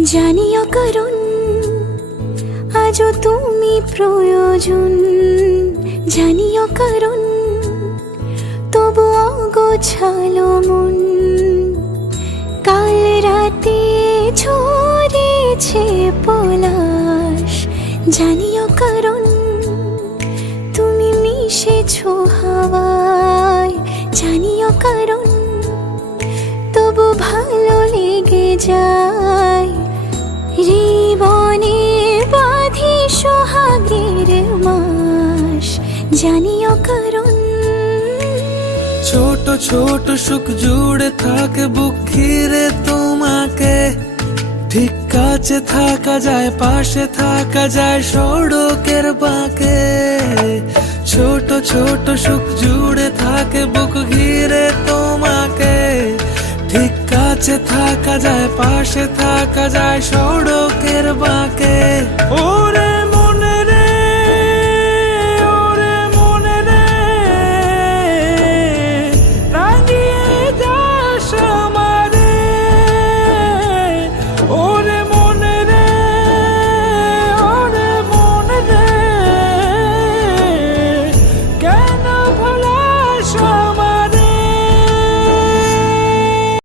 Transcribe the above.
জানিও কারণ আজও তুমি প্রয়োজন, জানিও কারণ তবু অগোছালো মন। কাল রাতে ঝরেছে পলাশ, জানিও কারণ তুমি মিশেছো হাওয়ায়, জানিও কারণ তবু ভালো লেগে যায়। জীবনে বাঁধি সোহাগের মাস, জানিও কারণ ছোট ছোট সুখ জুড়ে থাকে বুক ঘিরে তোমাকে। ঠিক কাছে থাকা যায়, পাশে থাকা যায় সড়কের বাঁকে। ছোট ছোট সুখ জুড়ে থাকে বুক ঘিরে তোমাকে। ঠিক কাছে থাকা যায়, পাশে থাকা যায় সড়কের বাঁকে। ও